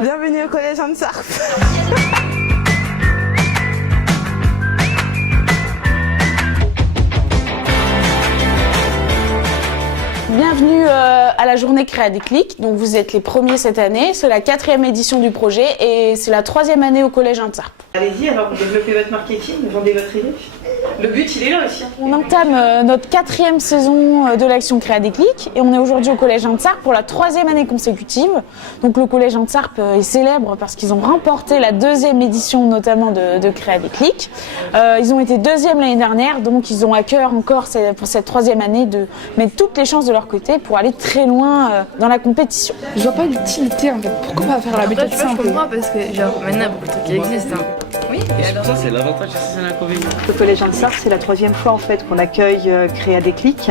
Bienvenue au collège Ansart. Bienvenue à la journée Créa Déclic. Donc vous êtes les premiers cette année, c'est la 4e édition du projet et c'est la 3e année au collège Ansart. Allez-y, alors vous développez votre marketing, vous vendez votre idée. Le but, il est là aussi. On entame notre 4e saison de l'action Créa Déclic et on est aujourd'hui au collège Ansart pour la 3e année consécutive. Donc le collège Ansart est célèbre parce qu'ils ont remporté la 2e édition notamment de Créa Déclic. Ils ont été 2e l'année dernière, donc ils ont à cœur encore pour cette 3e année de mettre toutes les chances de leur côté pour aller très loin dans la compétition. Je vois pas l'utilité en fait. Pourquoi pas faire la méthode simple? Je comprends parce que genre maintenant il y a beaucoup de trucs qui existent. Oui, et pour ça c'est l'avantage et c'est l'inconvénient. Le collège Ansart, c'est la 3e fois en fait qu'on accueille Créa Déclic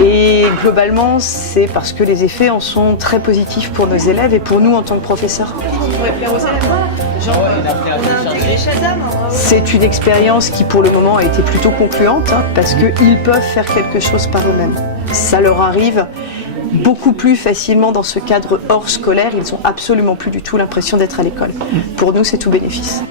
et globalement c'est parce que les effets en sont très positifs pour nos élèves et pour nous en tant que professeurs. C'est une expérience qui pour le moment a été plutôt concluante parce qu'ils peuvent faire quelque chose par eux-mêmes. Ça leur arrive beaucoup plus facilement dans ce cadre hors scolaire, ils n'ont absolument plus du tout l'impression d'être à l'école. Pour nous, c'est tout bénéfice.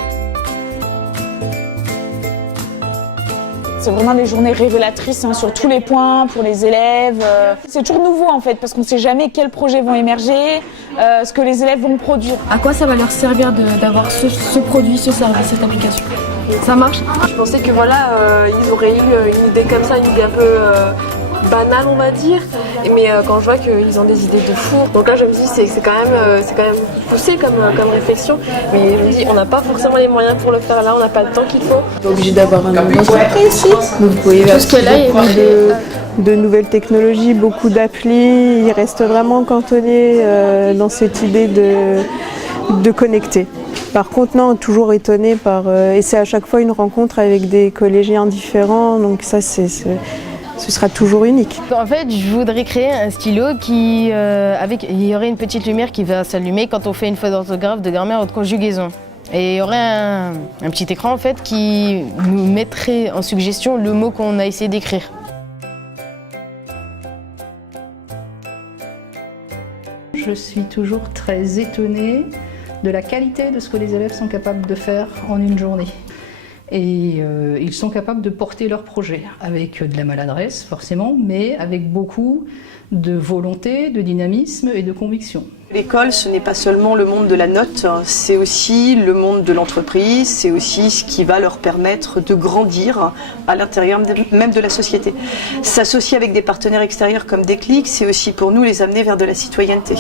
C'est vraiment des journées révélatrices sur tous les points pour les élèves. C'est toujours nouveau en fait parce qu'on ne sait jamais quels projets vont émerger, ce que les élèves vont produire. À quoi ça va leur servir d'avoir ce produit, ce service, cette application? Ça marche? Je pensais que voilà, ils auraient eu une idée comme ça, une idée un peu banale on va dire, mais quand je vois qu'ils ont des idées de fou, donc là je me dis c'est quand même poussé comme réflexion, mais je me dis on n'a pas forcément les moyens pour le faire là, on n'a pas le temps qu'il faut. On est obligé d'avoir un ambiance ici. Vous pouvez parce que là il y a de nouvelles technologies, beaucoup d'applis, ils restent vraiment cantonnés dans cette idée de connecter. Par contre, non, toujours étonné et c'est à chaque fois une rencontre avec des collégiens différents, donc ça ce sera toujours unique. En fait, je voudrais créer un stylo il y aurait une petite lumière qui va s'allumer quand on fait une faute d'orthographe, de grammaire ou de conjugaison. Et il y aurait un petit écran en fait qui nous mettrait en suggestion le mot qu'on a essayé d'écrire. Je suis toujours très étonnée de la qualité de ce que les élèves sont capables de faire en une journée. Et ils sont capables de porter leur projet avec de la maladresse forcément, mais avec beaucoup de volonté, de dynamisme et de conviction. L'école, ce n'est pas seulement le monde de la note, c'est aussi le monde de l'entreprise, c'est aussi ce qui va leur permettre de grandir à l'intérieur même de la société. S'associer avec des partenaires extérieurs comme Déclic, c'est aussi pour nous les amener vers de la citoyenneté.